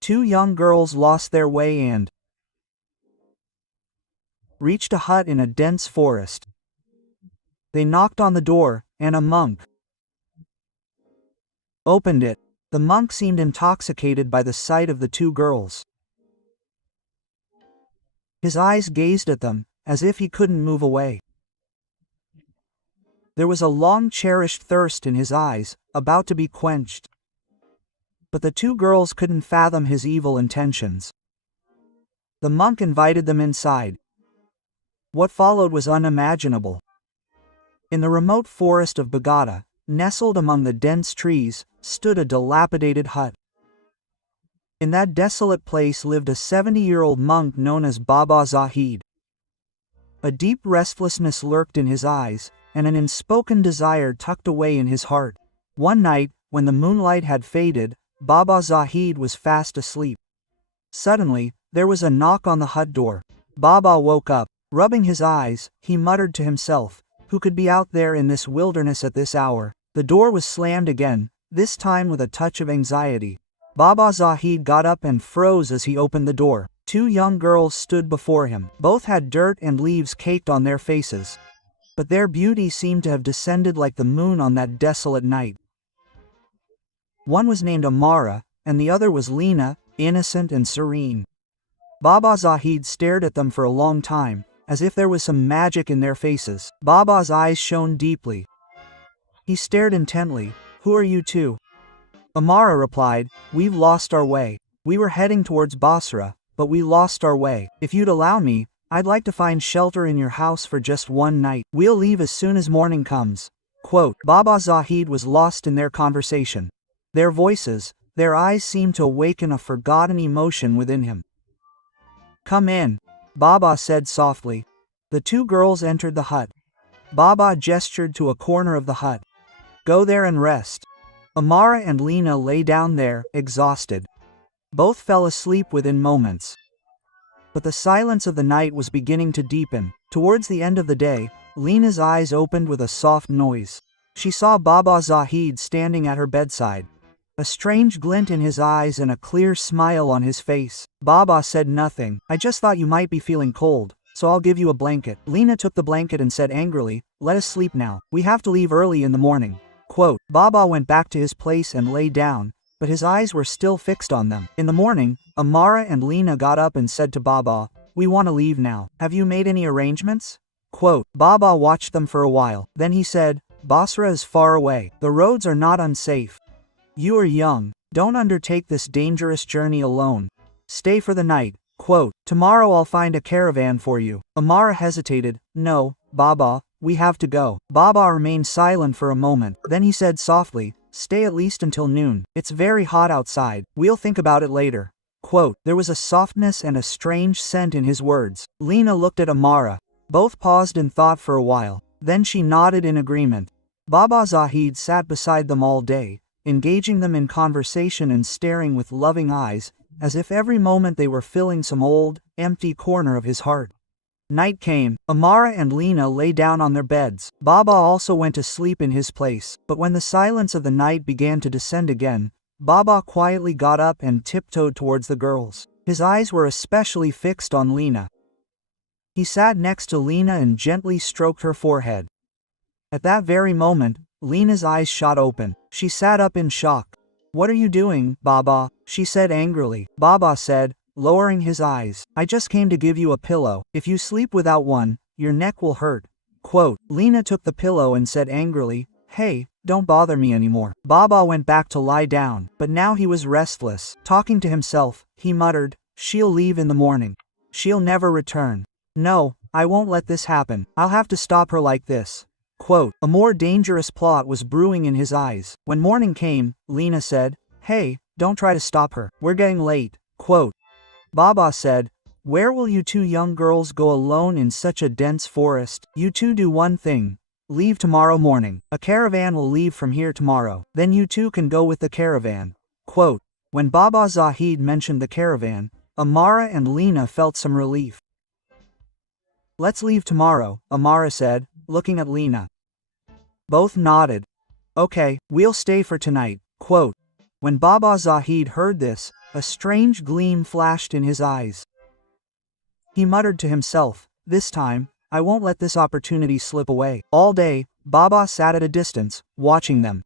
Two young girls lost their way and reached a hut in a dense forest. They knocked on the door, and a monk opened it. The monk seemed intoxicated by the sight of the two girls. His eyes gazed at them, as if he couldn't move away. There was a long-cherished thirst in his eyes, about to be quenched. But the two girls couldn't fathom his evil intentions. The monk invited them inside. What followed was unimaginable. In the remote forest of Bogota, nestled among the dense trees, stood a dilapidated hut. In that desolate place lived a 70-year-old monk known as Baba Zahid. A deep restlessness lurked in his eyes, and an unspoken desire tucked away in his heart. One night, when the moonlight had faded, Baba Zahid was fast asleep. Suddenly, there was a knock on the hut door. Baba woke up. Rubbing his eyes, he muttered to himself, "Who could be out there in this wilderness at this hour?" The door was slammed again, this time with a touch of anxiety. Baba Zahid got up and froze as he opened the door. Two young girls stood before him. Both had dirt and leaves caked on their faces. But their beauty seemed to have descended like the moon on that desolate night. One was named Amara, and the other was Lena, innocent and serene. Baba Zahid stared at them for a long time, as if there was some magic in their faces. Baba's eyes shone deeply. He stared intently. "Who are you two?" Amara replied, "We've lost our way. We were heading towards Basra, but we lost our way. If you'd allow me, I'd like to find shelter in your house for just one night. We'll leave as soon as morning comes." Quote, Baba Zahid was lost in their conversation. Their voices, their eyes seemed to awaken a forgotten emotion within him. "Come in," Baba said softly. The two girls entered the hut. Baba gestured to a corner of the hut. "Go there and rest." Amara and Lena lay down there, exhausted. Both fell asleep within moments. But the silence of the night was beginning to deepen. Towards the end of the day, Lena's eyes opened with a soft noise. She saw Baba Zahid standing at her bedside. A strange glint in his eyes and a clear smile on his face. Baba said nothing. "I just thought you might be feeling cold, so I'll give you a blanket." Lena took the blanket and said angrily, "Let us sleep now. We have to leave early in the morning." Quote, Baba went back to his place and lay down, but his eyes were still fixed on them. In the morning, Amara and Lena got up and said to Baba, "We want to leave now. Have you made any arrangements?" Quote, Baba watched them for a while. Then he said, "Basra is far away. The roads are not unsafe. You are young. Don't undertake this dangerous journey alone. Stay for the night." Quote, "Tomorrow I'll find a caravan for you." Amara hesitated. "No, Baba, we have to go." Baba remained silent for a moment. Then he said softly, "Stay at least until noon. It's very hot outside. We'll think about it later." Quote, there was a softness and a strange scent in his words. Lena looked at Amara. Both paused in thought for a while. Then she nodded in agreement. Baba Zahid sat beside them all day, engaging them in conversation and staring with loving eyes, as if every moment they were filling some old, empty corner of his heart. Night came. Amara and Lena lay down on their beds. Baba also went to sleep in his place. But when the silence of the night began to descend again, Baba quietly got up and tiptoed towards the girls. His eyes were especially fixed on Lena. He sat next to Lena and gently stroked her forehead. At that very moment, Lena's eyes shot open. She sat up in shock. "What are you doing, Baba?" she said angrily. Baba said, lowering his eyes, "I just came to give you a pillow. If you sleep without one, your neck will hurt." Quote, Lena took the pillow and said angrily, "Hey, don't bother me anymore." Baba went back to lie down, but now he was restless. Talking to himself, he muttered, "She'll leave in the morning. She'll never return. No, I won't let this happen. I'll have to stop her like this." Quote, a more dangerous plot was brewing in his eyes. When morning came, Lena said, "Hey, don't try to stop her. We're getting late." Quote, Baba said, "Where will you two young girls go alone in such a dense forest? You two do one thing. Leave tomorrow morning. A caravan will leave from here tomorrow. Then you two can go with the caravan." Quote, when Baba Zahid mentioned the caravan, Amara and Lena felt some relief. "Let's leave tomorrow," Amara said, looking at Lena. Both nodded. "Okay, we'll stay for tonight." Quote, when Baba Zahid heard this, A strange gleam flashed in his eyes. He muttered to himself, "This time, I won't let this opportunity slip away." All day, Baba sat at a distance, watching them.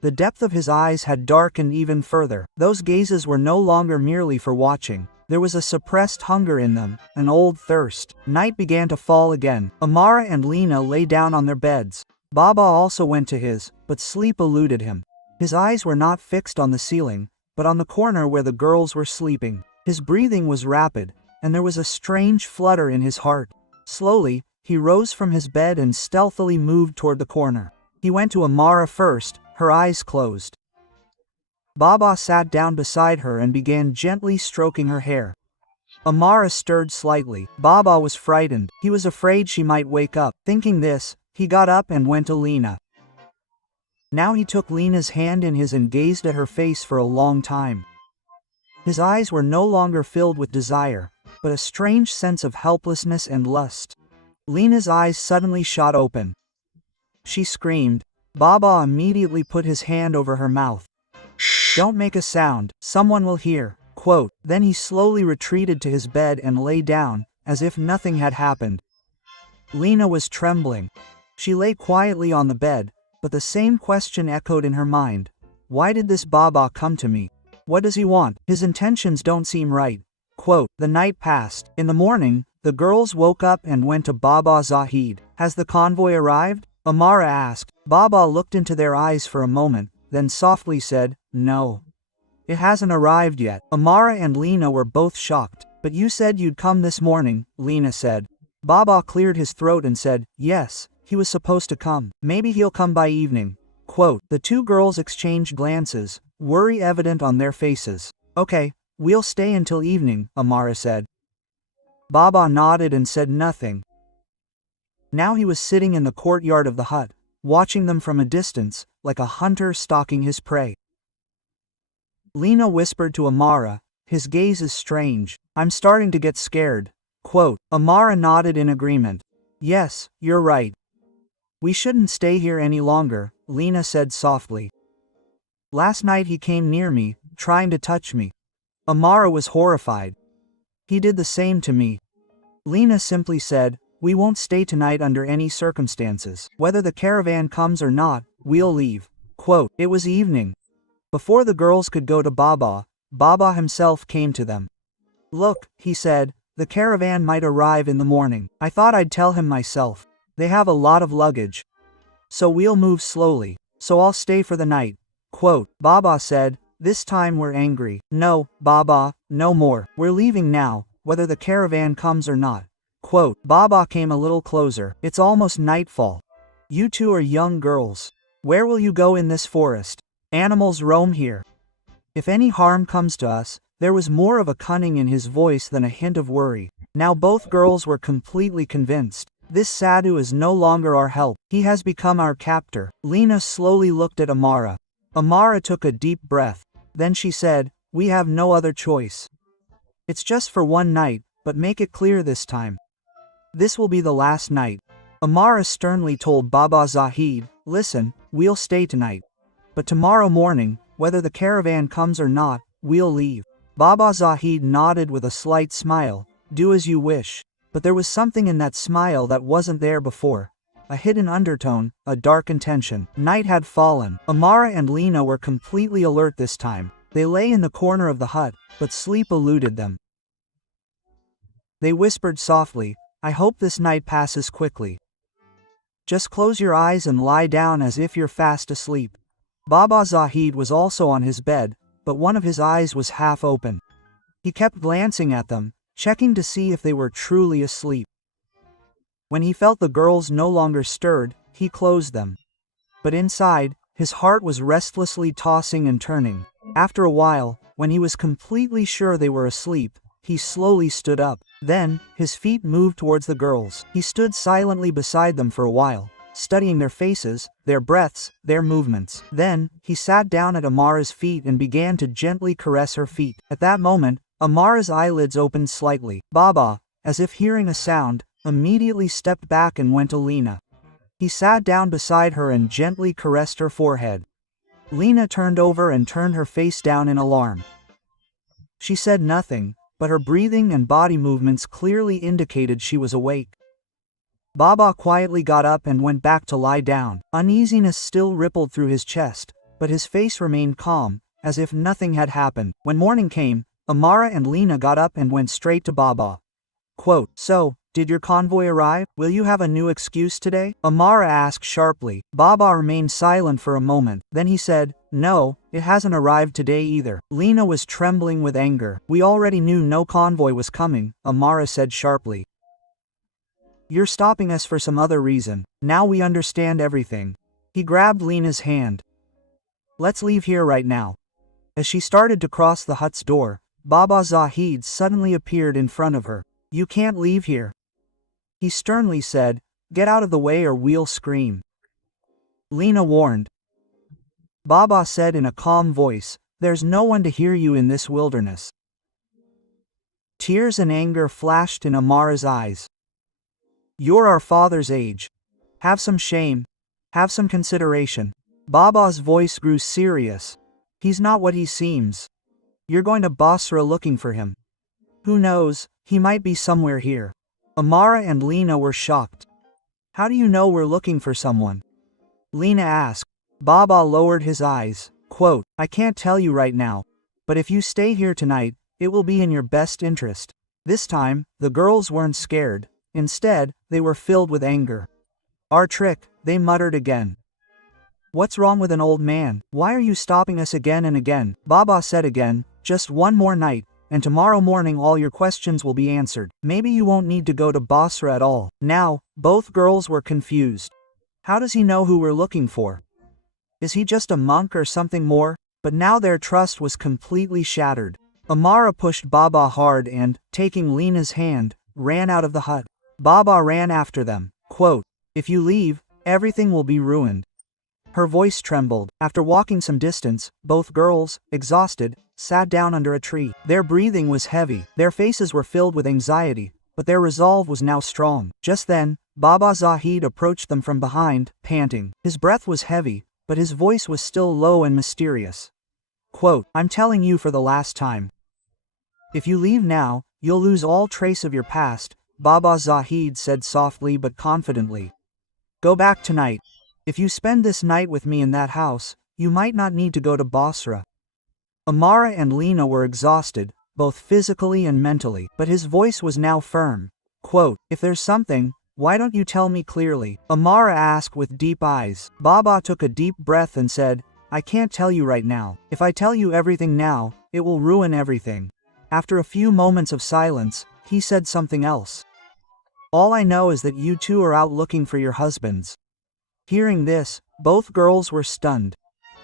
The depth of his eyes had darkened even further. Those gazes were no longer merely for watching. There was a suppressed hunger in them, an old thirst. Night began to fall again. Amara and Lena lay down on their beds. Baba also went to his, but sleep eluded him. His eyes were not fixed on the ceiling, but on the corner where the girls were sleeping. His breathing was rapid, and there was a strange flutter in his heart. Slowly, he rose from his bed and stealthily moved toward the corner. He went to Amara first, her eyes closed. Baba sat down beside her and began gently stroking her hair. Amara stirred slightly. Baba was frightened. He was afraid she might wake up. Thinking this, he got up and went to Lena. Now he took Lena's hand in his and gazed at her face for a long time. His eyes were no longer filled with desire, but a strange sense of helplessness and lust. Lena's eyes suddenly shot open. She screamed. Baba immediately put his hand over her mouth. "Don't make a sound, someone will hear." Quote. Then he slowly retreated to his bed and lay down, as if nothing had happened. Lena was trembling. She lay quietly on the bed, but the same question echoed in her mind. Why did this Baba come to me? What does he want? His intentions don't seem right. Quote. The night passed. In the morning, the girls woke up and went to Baba Zahid. Has the convoy arrived? Amara asked. Baba looked into their eyes for a moment, then softly said, "No. It hasn't arrived yet." Amara and Lena were both shocked. "But you said you'd come this morning," Lena said. Baba cleared his throat and said, "Yes, he was supposed to come. Maybe he'll come by evening." Quote. The two girls exchanged glances, worry evident on their faces. "Okay, we'll stay until evening," Amara said. Baba nodded and said nothing. Now he was sitting in the courtyard of the hut, watching them from a distance, like a hunter stalking his prey. Lena whispered to Amara, "His gaze is strange. I'm starting to get scared." Quote. Amara nodded in agreement. "Yes, you're right. We shouldn't stay here any longer," Lena said softly. "Last night he came near me, trying to touch me." Amara was horrified. "He did the same to me." Lena simply said, "We won't stay tonight under any circumstances. Whether the caravan comes or not, we'll leave." Quote. It was evening. Before the girls could go to Baba, Baba himself came to them. "Look," he said, "the caravan might arrive in the morning. I thought I'd tell him myself. They have a lot of luggage. So we'll move slowly. So I'll stay for the night." Quote. Baba said, "This time we're angry." "No, Baba, no more. We're leaving now, whether the caravan comes or not." Quote. Baba came a little closer. "It's almost nightfall. You two are young girls. Where will you go in this forest? Animals roam here. If any harm comes to us," there was more of a cunning in his voice than a hint of worry. Now both girls were completely convinced. "This Sadhu is no longer our help. He has become our captor." Lena slowly looked at Amara. Amara took a deep breath. Then she said, "We have no other choice. It's just for one night, but make it clear this time. This will be the last night." Amara sternly told Baba Zahid, "Listen, we'll stay tonight. But tomorrow morning, whether the caravan comes or not, we'll leave." Baba Zahid nodded with a slight smile. "Do as you wish." But there was something in that smile that wasn't there before. A hidden undertone, a dark intention. Night had fallen. Amara and Lena were completely alert this time. They lay in the corner of the hut, but sleep eluded them. They whispered softly, "I hope this night passes quickly. Just close your eyes and lie down as if you're fast asleep." Baba Zahid was also on his bed, but one of his eyes was half open. He kept glancing at them, checking to see if they were truly asleep. When he felt the girls no longer stirred, he closed them. But inside, his heart was restlessly tossing and turning. After a while, when he was completely sure they were asleep, he slowly stood up. Then, his feet moved towards the girls. He stood silently beside them for a while, studying their faces, their breaths, their movements. Then, he sat down at Amara's feet and began to gently caress her feet. At that moment, Amara's eyelids opened slightly. Baba, as if hearing a sound, immediately stepped back and went to Lena. He sat down beside her and gently caressed her forehead. Lena turned over and turned her face down in alarm. She said nothing, but her breathing and body movements clearly indicated she was awake. Baba quietly got up and went back to lie down. Uneasiness still rippled through his chest, but his face remained calm, as if nothing had happened. When morning came, Amara and Lena got up and went straight to Baba. Quote, "So, did your convoy arrive? Will you have a new excuse today?" Amara asked sharply. Baba remained silent for a moment, then he said, "No, it hasn't arrived today either." Lena was trembling with anger. "We already knew no convoy was coming," Amara said sharply. "You're stopping us for some other reason. Now we understand everything." He grabbed Lena's hand. "Let's leave here right now." As she started to cross the hut's door, Baba Zahid suddenly appeared in front of her. "You can't leave here," he sternly said. "Get out of the way or we'll scream." Lena warned. Baba said in a calm voice, "There's no one to hear you in this wilderness." Tears and anger flashed in Amara's eyes. "You're our father's age. Have some shame. Have some consideration." Baba's voice grew serious. "He's not what he seems. You're going to Basra looking for him. Who knows, he might be somewhere here." Amara and Lena were shocked. "How do you know we're looking for someone?" Lena asked. Baba lowered his eyes. Quote, "I can't tell you right now, but if you stay here tonight, it will be in your best interest." This time, the girls weren't scared. Instead, they were filled with anger. "Our trick," they muttered again. "What's wrong with an old man? Why are you stopping us again and again?" Baba said again, "Just one more night, and tomorrow morning all your questions will be answered. Maybe you won't need to go to Basra at all." Now, both girls were confused. How does he know who we're looking for? Is he just a monk or something more? But now their trust was completely shattered. Amara pushed Baba hard and, taking Lena's hand, ran out of the hut. Baba ran after them. Quote, "If you leave, everything will be ruined." Her voice trembled. After walking some distance, both girls, exhausted, sat down under a tree. Their breathing was heavy. Their faces were filled with anxiety, but their resolve was now strong. Just then, Baba Zahid approached them from behind, panting. His breath was heavy, but his voice was still low and mysterious. Quote, "I'm telling you for the last time. If you leave now, you'll lose all trace of your past," Baba Zahid said softly but confidently. "Go back tonight. If you spend this night with me in that house, you might not need to go to Basra." Amara and Lena were exhausted, both physically and mentally, but his voice was now firm. Quote, "If there's something, why don't you tell me clearly?" Amara asked with deep eyes. Baba took a deep breath and said, "I can't tell you right now. If I tell you everything now, it will ruin everything." After a few moments of silence, he said something else. "All I know is that you two are out looking for your husbands." Hearing this, both girls were stunned.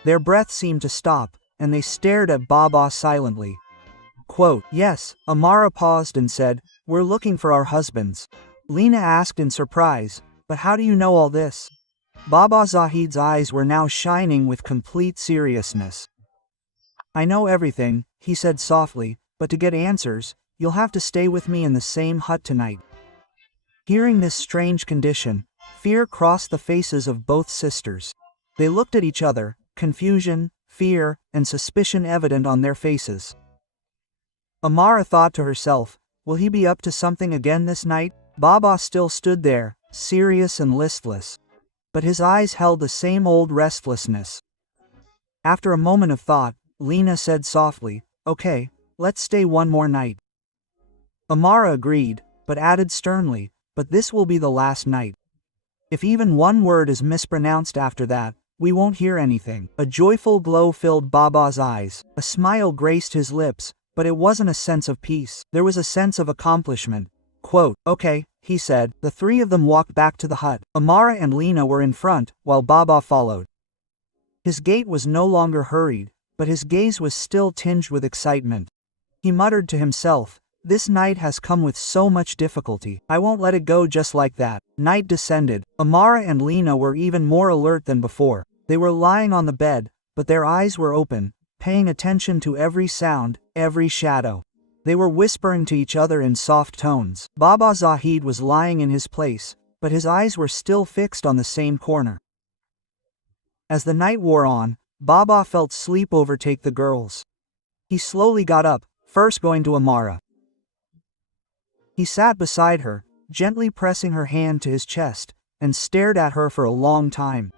Their breath seemed to stop, and they stared at Baba silently. Quote, "Yes," Amara paused and said, "we're looking for our husbands." Lena asked in surprise, "But how do you know all this?" Baba Zahid's eyes were now shining with complete seriousness. "I know everything," he said softly, "but to get answers, you'll have to stay with me in the same hut tonight." Hearing this strange condition, fear crossed the faces of both sisters. They looked at each other, confusion, fear, and suspicion evident on their faces. Amara thought to herself, will he be up to something again this night? Baba still stood there, serious and listless. But his eyes held the same old restlessness. After a moment of thought, Lena said softly, "Okay, let's stay one more night." Amara agreed, but added sternly, "But this will be the last night. If even one word is mispronounced after that, we won't hear anything." A joyful glow filled Baba's eyes. A smile graced his lips, but it wasn't a sense of peace. There was a sense of accomplishment. Quote, "Okay," he said. The three of them walked back to the hut. Amara and Lena were in front, while Baba followed. His gait was no longer hurried, but his gaze was still tinged with excitement. He muttered to himself, "This night has come with so much difficulty. I won't let it go just like that." Night descended. Amara and Lena were even more alert than before. They were lying on the bed, but their eyes were open, paying attention to every sound, every shadow. They were whispering to each other in soft tones. Baba Zahid was lying in his place, but his eyes were still fixed on the same corner. As the night wore on, Baba felt sleep overtake the girls. He slowly got up, first going to Amara. He sat beside her, gently pressing her hand to his chest, and stared at her for a long time.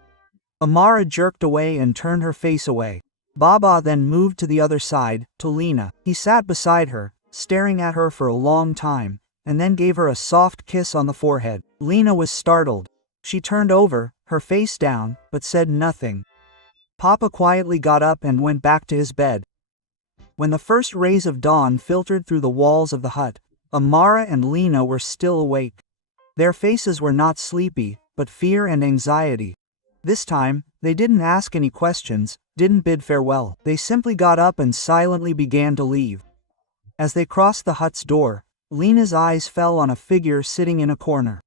Amara jerked away and turned her face away. Baba then moved to the other side, to Lena. He sat beside her, staring at her for a long time, and then gave her a soft kiss on the forehead. Lena was startled. She turned over, her face down, but said nothing. Papa quietly got up and went back to his bed. When the first rays of dawn filtered through the walls of the hut, Amara and Lena were still awake. Their faces were not sleepy, but fear and anxiety. This time, they didn't ask any questions, didn't bid farewell. They simply got up and silently began to leave. As they crossed the hut's door, Lena's eyes fell on a figure sitting in a corner.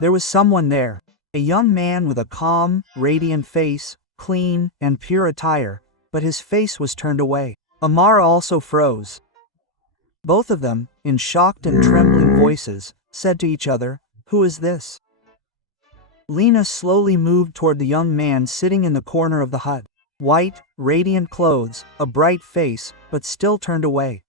There was someone there, a young man with a calm, radiant face, clean and pure attire, but his face was turned away. Amara also froze. Both of them, in shocked and trembling voices, said to each other, "Who is this?" Lena slowly moved toward the young man sitting in the corner of the hut. White, radiant clothes, a bright face, but still turned away.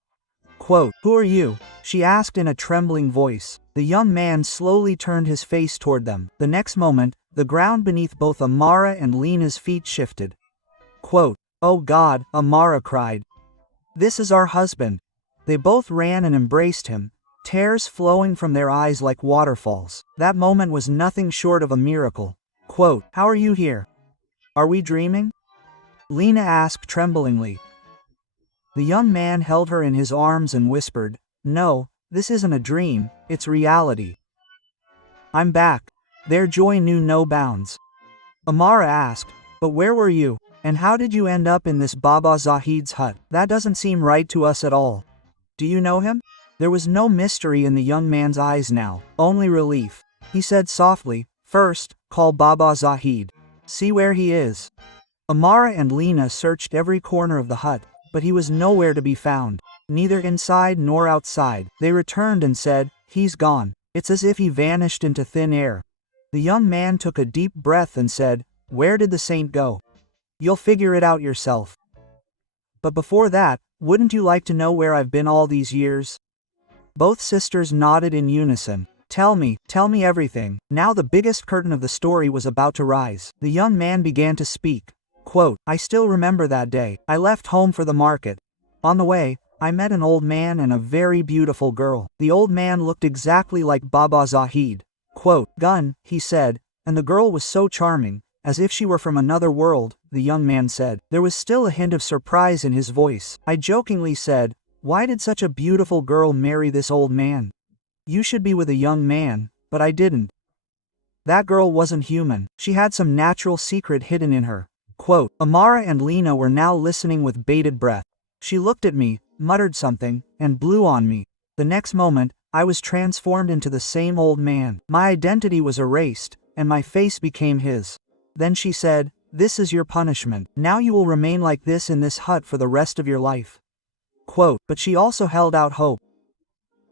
Quote, "Who are you?" she asked in a trembling voice. The young man slowly turned his face toward them. The next moment, the ground beneath both Amara and Lena's feet shifted. Quote, "Oh God," Amara cried. "This is our husband." They both ran and embraced him, tears flowing from their eyes like waterfalls. That moment was nothing short of a miracle. Quote, "How are you here? Are we dreaming?" Lena asked tremblingly. The young man held her in his arms and whispered, "No, this isn't a dream, it's reality. I'm back." Their joy knew no bounds. Amara asked, "But where were you? And how did you end up in this Baba Zahid's hut? That doesn't seem right to us at all. Do you know him?" There was no mystery in the young man's eyes now, only relief. He said softly, "First, call Baba Zahid. See where he is." Amara and Lena searched every corner of the hut, but he was nowhere to be found, neither inside nor outside. They returned and said, "He's gone. It's as if he vanished into thin air." The young man took a deep breath and said, "Where did the saint go? You'll figure it out yourself. But before that, wouldn't you like to know where I've been all these years?" Both sisters nodded in unison. Tell me everything." Now the biggest curtain of the story was about to rise. The young man began to speak. Quote, "I still remember that day. I left home for the market. On the way, I met an old man and a very beautiful girl. The old man looked exactly like Baba Zahid. Quote, Gun, he said, and the girl was so charming, as if she were from another world," the young man said. There was still a hint of surprise in his voice. I jokingly said, "Why did such a beautiful girl marry this old man? You should be with a young man," but I didn't. That girl wasn't human. She had some natural secret hidden in her. Quote, Amara and Lena were now listening with bated breath. She looked at me, muttered something, and blew on me. The next moment, I was transformed into the same old man. My identity was erased, and my face became his. Then she said, "This is your punishment. Now you will remain like this in this hut for the rest of your life." Quote, but she also held out hope.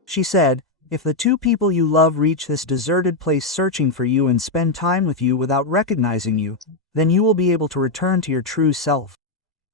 She said, "If the two people you love reach this deserted place searching for you and spend time with you without recognizing you, then you will be able to return to your true self."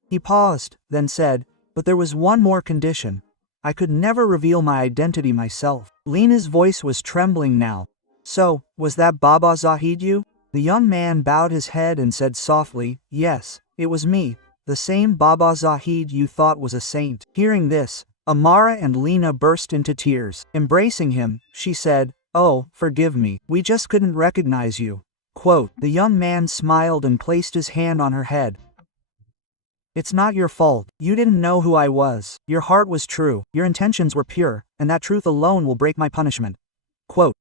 He paused, then said, "But there was one more condition. I could never reveal my identity myself." Lena's voice was trembling now. "So, was that Baba Zahid you?" The young man bowed his head and said softly, "Yes, it was me, the same Baba Zahid you thought was a saint." Hearing this, Amara and Lena burst into tears. Embracing him, she said, "Oh, forgive me, we just couldn't recognize you." Quote, the young man smiled and placed his hand on her head. "It's not your fault. You didn't know who I was. Your heart was true, your intentions were pure, and that truth alone will break my punishment." Quote,